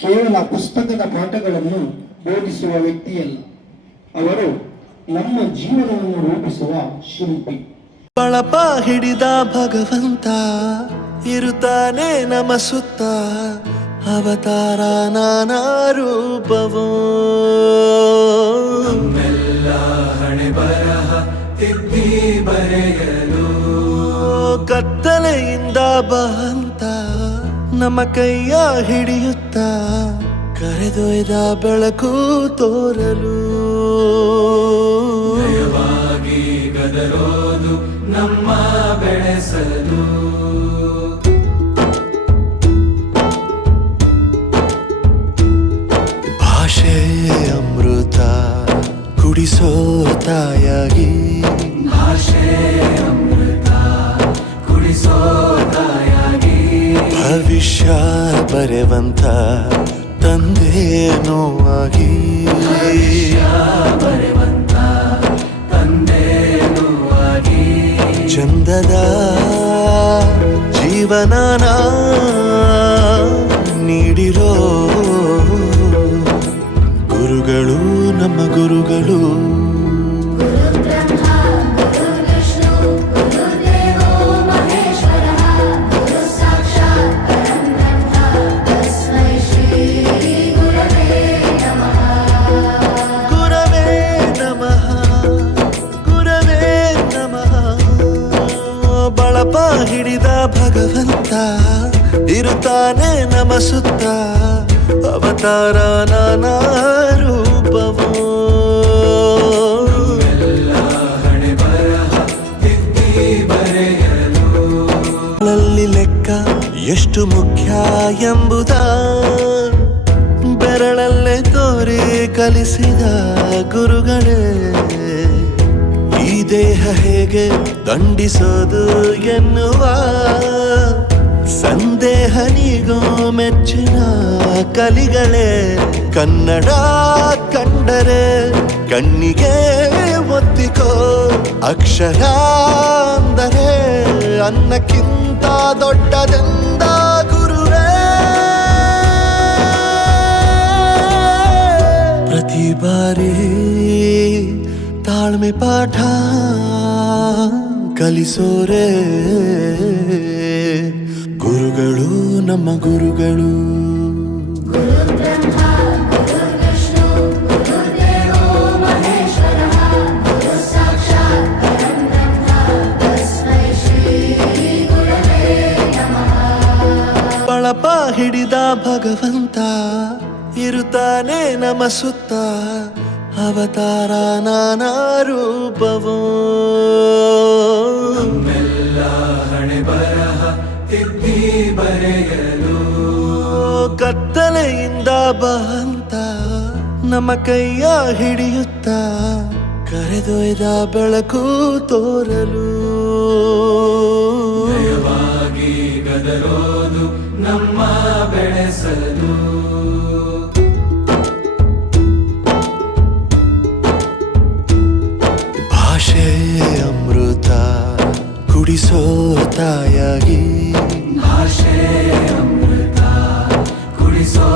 ಕೇವಲ ಪುಸ್ತಕದ ಪಾಠಗಳನ್ನು ಬೋಧಿಸುವ ವ್ಯಕ್ತಿಯಲ್ಲ, ಅವರು ನಮ್ಮ ಜೀವನವನ್ನು ರೂಪಿಸುವ ಶಿಲ್ಪಿ. ಬಳಪ ಹಿಡಿದ ಭಗವಂತ ಇರುತ್ತಾನೆ ನಮ ಸುತ್ತ, ಅವತಾರ ನಾನಾ ರೂಪವೋ. ನಮ್ಮೆಲ್ಲ ಹಣೆ ಬರಹ ತಿದ್ದಿ ಬರೆಯಲು ಕತ್ತಲೆಯಿಂದ ಬಂತ ನಮ್ಮ ಕೈಯ ಹಿಡಿಯುತ್ತ, ಕರೆದೊಯ್ದ ಬೆಳಕು ತೋರಲು. ನಯವಾಗಿ ಗದರೋದು ನಮ್ಮ ಬೆಳೆಸಲು. ಭಾಷೆ ಅಮೃತ ಕುಡಿಸೋ ತಾಯಾಗಿ, ಭಾಷೆ ಅಮೃತ ಕುಡಿಸೋ ತಾಯಾಗಿ, ಭವಿಷ್ಯ ಬರೆವಂತ ತಂದೇನೋ ಆಗಿ, ಬರೆವಂತ ತಂದೇನೂ ಆಗಿ, ಚಂದದ ಜೀವನನ ನೀಡಿರೋ ಗುರುಗಳು ನಮ್ಮ ಗುರುಗಳು. ಬಳಪ ಹಿಡಿದ ಭಗವಂತ ಇರುತ್ತಾನೆ ನಮ ಸುತ್ತ, ಅವತಾರ ನಾನಾ ರೂಪವೋ. ಎಲ್ಲ ಹಣೆ ಬರಹ ತಿದ್ದಿ ಬರೆಯಲು ನಲ್ಲಿ ಲೆಕ್ಕ ಎಷ್ಟು ಮುಖ್ಯ ಎಂಬುದ ಬೆರಳಲ್ಲೇ ತೋರಿ ಕಲಿಸಿದ ಗುರುಗಳೇ. ಈ ದೇಹ ಹೇಗೆ ದಂಡಿಸೋದು ಎನ್ನುವ ಸಂದೇಹ ನೀಗೋ ಮೆಚ್ಚಿನ ಕಲಿಗಳೇ. ಕನ್ನಡ ಕಂಡರೆ ಕಣ್ಣಿಗೆ ಒತ್ತಿಕೋ, ಅಕ್ಷರ ಅಂದರೆ ಅನ್ನಕ್ಕಿಂತ ದೊಡ್ಡದೆಂದ ಗುರುವೇ. ಪ್ರತಿ ಬಾರಿ ತಾಳ್ಮೆ ಪಾಠ ಕಲಿಸೋರೆ ಗುರುಗಳು ನಮ್ಮ ಗುರುಗಳು. ಬಳಪ ಹಿಡಿದ ಭಗವಂತ ಇರುತ್ತಾನೆ ನಮ ಸುತ್ತ, ಅವತಾರ ನಾನಾ ರೂಪವೋ. ನಮ್ಮೆಲ್ಲ ಹಣೆ ಬರಹ ತಿದ್ದಿ ಬರೆಯಲು ಕತ್ತಲೆಯಿಂದ ಬಂತ ನಮ್ಮ ಕೈಯ ಹಿಡಿಯುತ್ತ, ಕರೆದೊಯ್ದ ಬೆಳಕು ತೋರಲು. ನಯವಾಗಿ ಗದರೋದು ನಮ್ಮ ಬೆಳೆಸಲು. ಭಾಷೆ ಅಮೃತ ಕುಡಿಸೋ ತಾಯಾಗಿ, ಭಾಷೆ ಅಮೃತ ಕುಡಿಸೋ